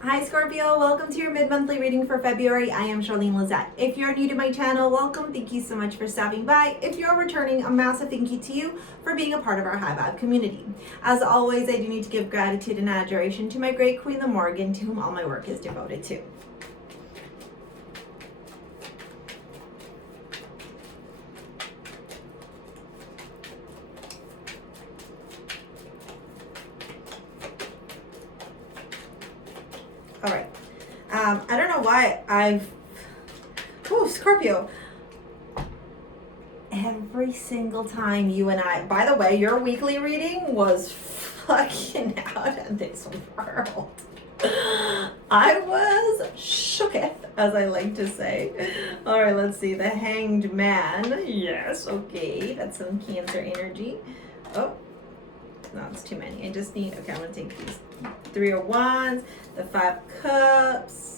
Hi Scorpio, welcome to your mid-monthly reading for February. I am Charlene Lizette. If you're new to my channel, welcome. Thank you so much for stopping by. If you're returning, a massive thank you to you for being a part of our High Vibe community. As always, I do need to give gratitude and adoration to my great queen, the Morgan, to whom all my work is devoted to. All right. I don't know why Scorpio. Every single time you and I, by the way, your weekly reading was fucking out of this world. I was shooketh, as I like to say. All right, let's see. The Hanged Man. Yes, okay. That's some Cancer energy. Oh, no, it's too many. I just need, okay, I'm going to take these 3 of Wands, the 5 Cups.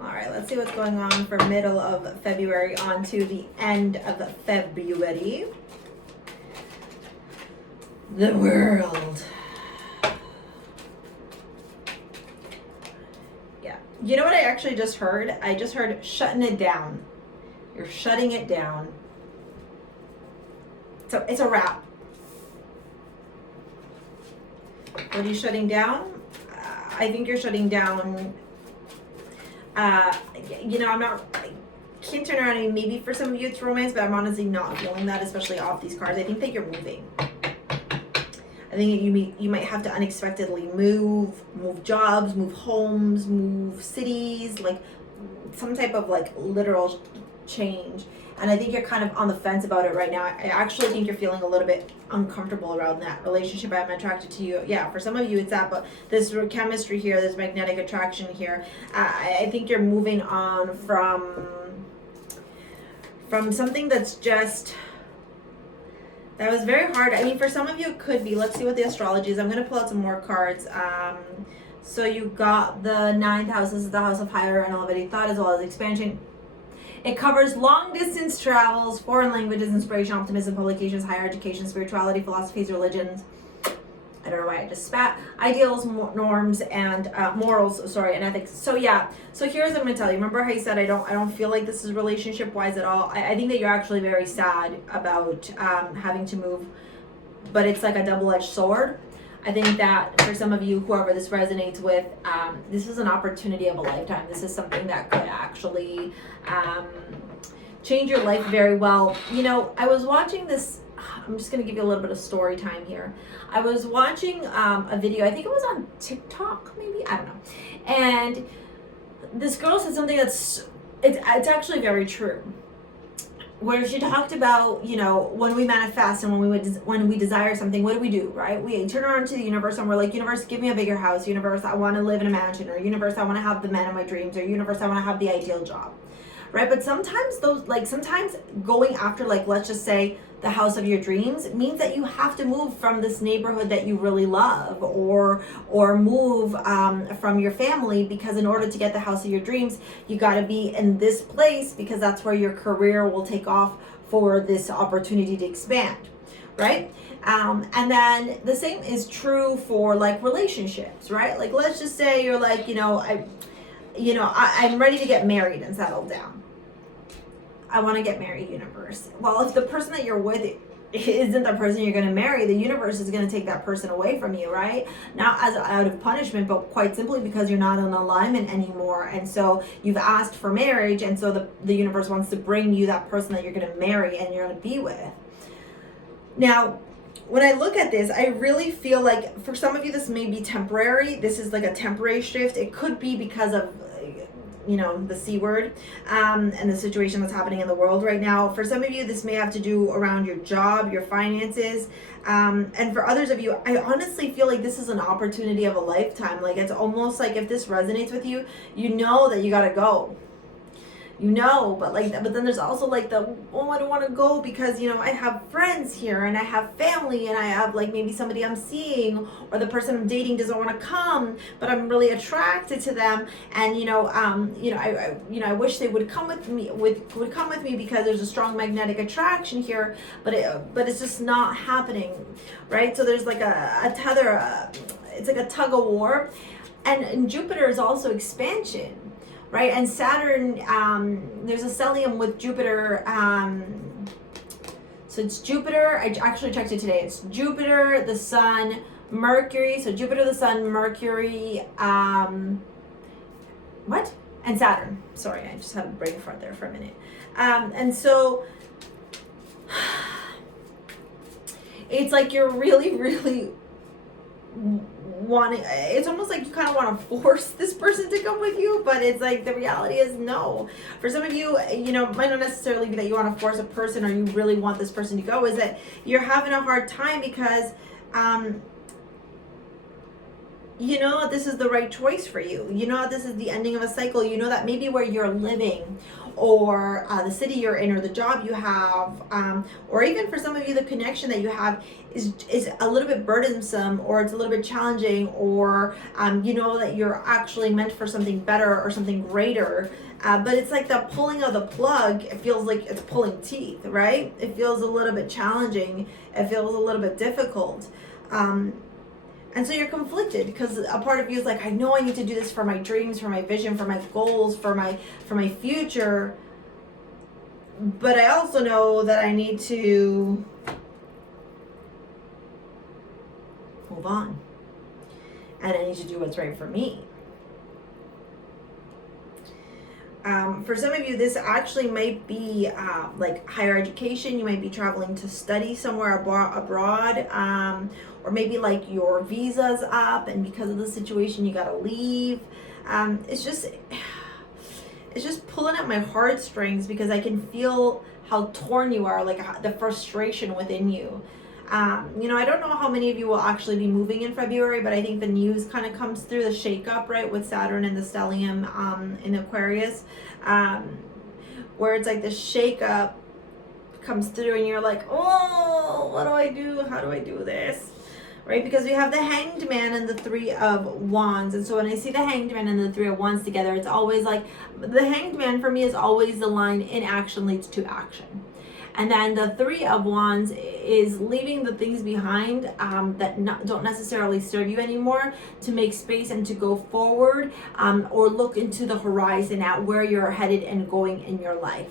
All right, let's see what's going on for middle of February on to the end of February. The World. Yeah. You know what I actually just heard? I just heard shutting it down. You're shutting it down. So it's a wrap. What are you shutting down? I think you're shutting down. I'm not. I can't turn around. I mean, maybe for some of you it's romance, but I'm honestly not feeling that, especially off these cards. I think that you're moving. I think you might have to unexpectedly move jobs, move homes, move cities, like some type of like literal change. And I think you're kind of on the fence about it right now. I actually think you're feeling a little bit uncomfortable around that relationship. I'm attracted to you. Yeah, for some of you it's that, but this chemistry here, this magnetic attraction here, I think you're moving on from something that's just, that was very hard. I mean, for some of you it could be, let's see what the astrology is. I'm going to pull out some more cards. So you got the 9th house. This is the house of higher and elevated thought as well as expansion. It covers long distance travels, foreign languages, inspiration, optimism, publications, higher education, spirituality, philosophies, religions. I don't know why I just spat. Ideals, norms, and morals, and ethics. So yeah, so here's what I'm gonna tell you. Remember how you said I don't feel like this is relationship wise at all? I think that you're actually very sad about having to move, but it's like a double-edged sword. I think that for some of you, whoever this resonates with, this is an opportunity of a lifetime. This is something that could actually change your life very well. You know, I was watching this, I'm just going to give you a little bit of story time here. I was watching a video, I think it was on TikTok, maybe, I don't know. And this girl said something it's actually very true. Where she talked about, you know, when we manifest and when we desire something, what do? Right? We turn around to the universe and we're like, universe, give me a bigger house. Universe, I want to live in a mansion. Or universe, I want to have the man of my dreams. Or universe, I want to have the ideal job. Right? But sometimes sometimes going after, like, let's just say the house of your dreams means that you have to move from this neighborhood that you really love, or move from your family, because in order to get the house of your dreams, you got to be in this place because that's where your career will take off for this opportunity to expand, right? And then the same is true for like relationships, right? Like, let's just say you're like, I'm ready to get married and settle down. I want to get married, universe. Well, if the person that you're with isn't the person you're going to marry, the universe is going to take that person away from you, right? Not as out of punishment, but quite simply because you're not in alignment anymore. And so you've asked for marriage, and so the universe wants to bring you that person that you're going to marry and you're going to be with. Now, when I look at this, I really feel like for some of you, this may be temporary. This is like a temporary shift. It could be because of, the C word, and the situation that's happening in the world right now. For some of you, this may have to do around your job, your finances. And for others of you, I honestly feel like this is an opportunity of a lifetime. Like, it's almost like if this resonates with you, you know that you got to go. But then there's also like I don't want to go because, I have friends here and I have family and I have like maybe somebody I'm seeing, or the person I'm dating doesn't want to come, but I'm really attracted to them. And, I wish they would come with me, would come with me because there's a strong magnetic attraction here, but it's just not happening. Right. So there's like a tether, it's like a tug of war. And Jupiter is also expansion, right? And Saturn, there's a stellium with Jupiter. So it's Jupiter. I actually checked it today. It's Jupiter, the Sun, Mercury. So Jupiter, the Sun, Mercury, what? And Saturn. Sorry, I just had a brain fart there for a minute. And so it's like you're really, really wanting, it's almost like you kind of want to force this person to come with you, but it's like the reality is no. For some of you, you know, it might not necessarily be that you want to force a person or you really want this person to go, is that you're having a hard time because you know this is the right choice for you. You know this is the ending of a cycle. You know that maybe where you're living, or the city you're in, or the job you have, or even for some of you the connection that you have is a little bit burdensome, or it's a little bit challenging, or you know that you're actually meant for something better or something greater, but it's like the pulling of the plug. It feels like it's pulling teeth, right? It feels a little bit challenging. It feels a little bit difficult. And so you're conflicted because a part of you is like, I know I need to do this for my dreams, for my vision, for my goals, for my future. But I also know that I need to move on. And I need to do what's right for me. For some of you, this actually might be like higher education. You might be traveling to study somewhere abroad, or maybe like your visa's up and because of the situation you gotta leave. It's just pulling at my heartstrings because I can feel how torn you are, like the frustration within you. You know, I don't know how many of you will actually be moving in February, but I think the news kind of comes through, the shakeup, right, with Saturn and the stellium in Aquarius, where it's like the shakeup comes through and you're like, oh, what do I do? How do I do this? Right? Because we have the Hanged Man and the Three of Wands. And so when I see the Hanged Man and the Three of Wands together, it's always like, the Hanged Man for me is always the line, inaction leads to action. And then the Three of Wands is leaving the things behind that don't necessarily serve you anymore, to make space and to go forward, or look into the horizon at where you're headed and going in your life.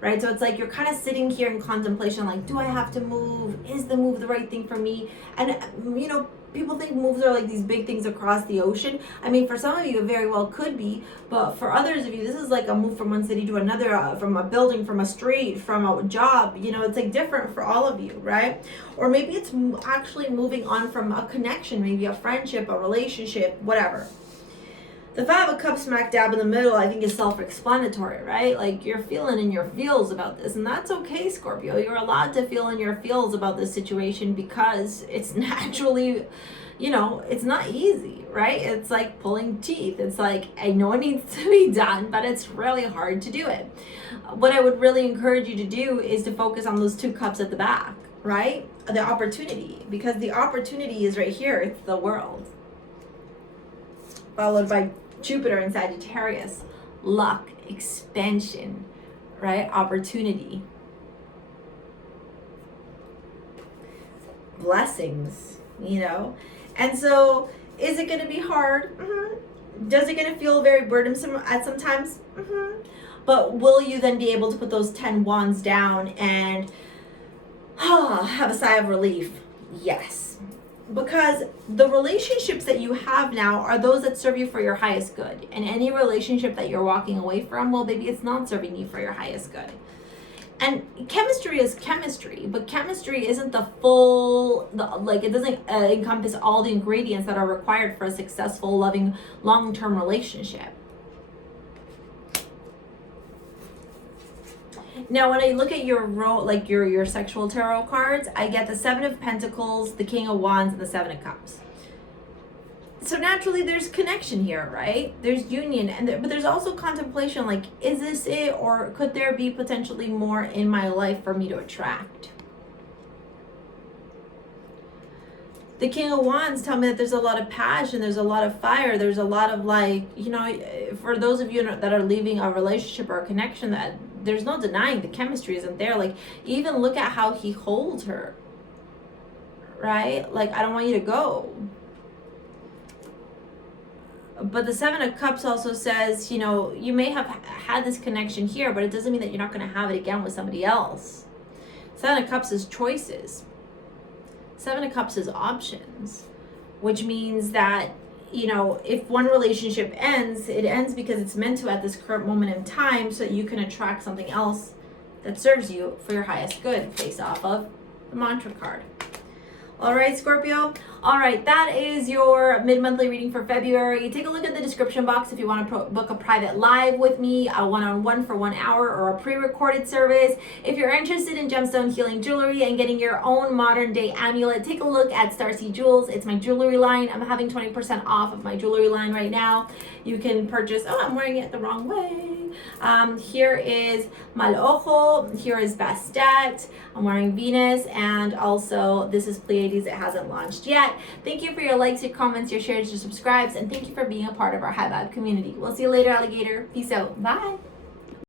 Right? So it's like you're kind of sitting here in contemplation, like, do I have to move? Is the move the right thing for me? And, you know, people think moves are like these big things across the ocean. I mean, for some of you, it very well could be. But for others of you, this is like a move from one city to another, from a building, from a street, from a job. You know, it's like different for all of you, right? Or maybe it's actually moving on from a connection, maybe a friendship, a relationship, whatever. The Five of Cups smack dab in the middle, I think, is self-explanatory, right? Like, you're feeling in your feels about this, and that's okay, Scorpio. You're allowed to feel in your feels about this situation because it's naturally, you know, it's not easy, right? It's like pulling teeth. It's like, I know it needs to be done, but it's really hard to do it. What I would really encourage you to do is to focus on those two cups at the back, right? The opportunity, because the opportunity is right here. It's the world. Followed by Jupiter in Sagittarius, luck, expansion, right? Opportunity, blessings, you know? And so, is it going to be hard? Mm-hmm. Does it going to feel very burdensome at some times? Mm-hmm. But will you then be able to put those 10 wands down and have a sigh of relief? Yes. Because the relationships that you have now are those that serve you for your highest good. And any relationship that you're walking away from, well, maybe it's not serving you for your highest good. And chemistry is chemistry, but chemistry isn't the full, it doesn't encompass all the ingredients that are required for a successful, loving, long-term relationship. Now, when I look at your sexual tarot cards, I get the Seven of Pentacles, the King of Wands, and the Seven of Cups. So naturally, there's connection here, right? There's union, but there's also contemplation. Like, is this it, or could there be potentially more in my life for me to attract? The King of Wands tell me that there's a lot of passion, there's a lot of fire, there's a lot of, like, you know, for those of you that are leaving a relationship or a connection, that there's no denying the chemistry isn't there. Like, even look at how he holds her, right? Like, I don't want you to go. But the Seven of Cups also says, you know, you may have had this connection here, but it doesn't mean that you're not going to have it again with somebody else. Seven of Cups is choices. Seven of Cups is options, which means that, you know, if one relationship ends, it ends because it's meant to at this current moment in time, so that you can attract something else that serves you for your highest good, based off of the mantra card. All right, Scorpio. All right, that is your mid-monthly reading for February. Take a look at the description box if you want to book a private live with me, a one-on-one for 1 hour, or a pre-recorded service. If you're interested in gemstone healing jewelry and getting your own modern-day amulet, take a look at STARSEA Jewels. It's my jewelry line. I'm having 20% off of my jewelry line right now. You can purchase, oh, I'm wearing it the wrong way. Here is Mal Ojo. Here is Bastet. I'm wearing Venus, and also this is Pleiades. It hasn't launched yet. Thank you for your likes, your comments, your shares, your subscribes, and thank you for being a part of our High Vibe community. We'll see you later, alligator. Peace out. Bye.